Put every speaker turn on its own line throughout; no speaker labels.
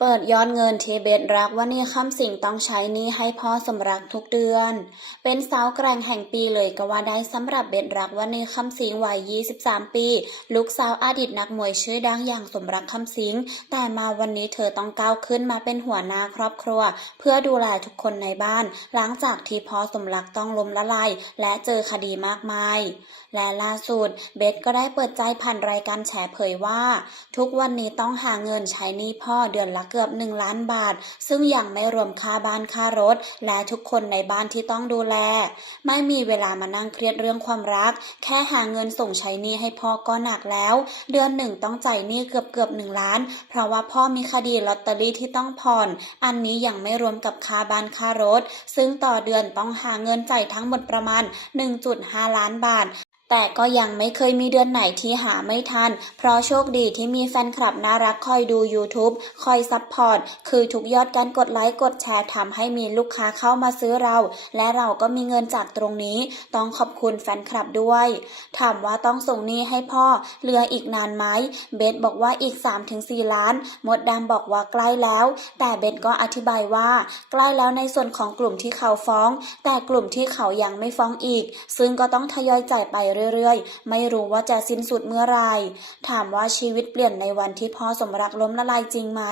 เปิดยอดเงินทีเบสรักว่านี่คำสิงต้องใช้นี้ให้พ่อสมรักทุกเดือน เป็นสาวแกร่งแห่งปีเลยก็ว่าได้สำหรับเบสรักว่านี่คำสิงวัย 23 ปี ลูกสาวอดีตนักมวยชื่อดังอย่างสมรักคำสิง แต่มาวันนี้เธอต้องก้าวขึ้นมาเป็นหัวหน้าครอบครัว เพื่อดูแลทุกคนในบ้าน หลังจากที่พ่อสมรักต้องล้มละลายและเจอคดีมากมาย และล่าสุดเบสก็ได้เปิดใจผ่านรายการแฉเผยว่า ทุกวันนี้ต้องหาเงินใช้หนี้พ่อเดือนละเกือบ 1 ล้านบาท ซึ่งยังไม่รวมค่าบ้านค่ารถ และทุกคนในบ้านที่ต้องดูแล ไม่มีเวลามานั่งเครียดเรื่องความรัก แค่หาเงินส่งใช้หนี้ให้พ่อก็หนักแล้ว เดือนหนึ่งต้องจ่ายหนี้เกือบเกือบหนึ่งล้าน เพราะว่าพ่อมีคดีลอตเตอรี่ที่ต้องผ่อน อันนี้ยังไม่รวมกับค่าบ้านค่ารถ ซึ่งต่อเดือนต้องหาเงินจ่ายทั้งหมดประมาณ 1.5 ล้านบาท แต่ก็ยังไม่เคยมีเดือนไหนที่หาไม่ทัน เพราะโชคดีที่มีแฟนคลับน่ารักคอยดู YouTube คอยซัพพอร์ต คือทุกยอดการกดไลค์กดแชร์ทำให้มีลูกค้าเข้ามาซื้อเรา และเราก็มีเงินจากตรงนี้ ต้องขอบคุณแฟนคลับด้วย ถามว่าต้องส่งหนี้ให้พ่อ เหลืออีกนานไหม เบสบอกว่าอีก 3-4 ล้าน มดดำบอกว่าใกล้แล้ว แต่เบสก็อธิบายว่า ใกล้แล้วในส่วนของกลุ่มที่เขาฟ้อง แต่กลุ่มที่เขายังไม่ฟ้องอีก ซึ่งก็ต้องทยอยจ่ายไปเรื่อยๆ ไม่รู้ว่าจะสิ้นสุดเมื่อไร ถามว่าชีวิตเปลี่ยนในวันที่พ่อสมรักล้มละลายจริงไหม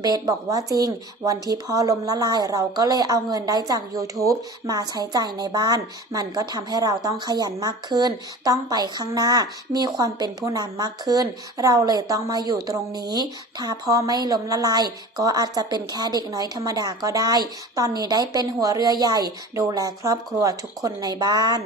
เบสบอกว่าจริง วันที่พ่อล้มละลายเราก็เลยเอาเงินได้จาก YouTube มาใช้จ่ายในบ้าน มันก็ทำให้เราต้องขยันมากขึ้น ต้องไปข้างหน้า มีความเป็นผู้นำมากขึ้น เราเลยต้องมาอยู่ตรงนี้ ถ้าพ่อไม่ล้มละลายก็อาจจะเป็นแค่เด็กน้อยธรรมดาก็ได้ ตอนนี้ได้เป็นหัวเรือใหญ่ ดูแลครอบครัวทุกคนในบ้าน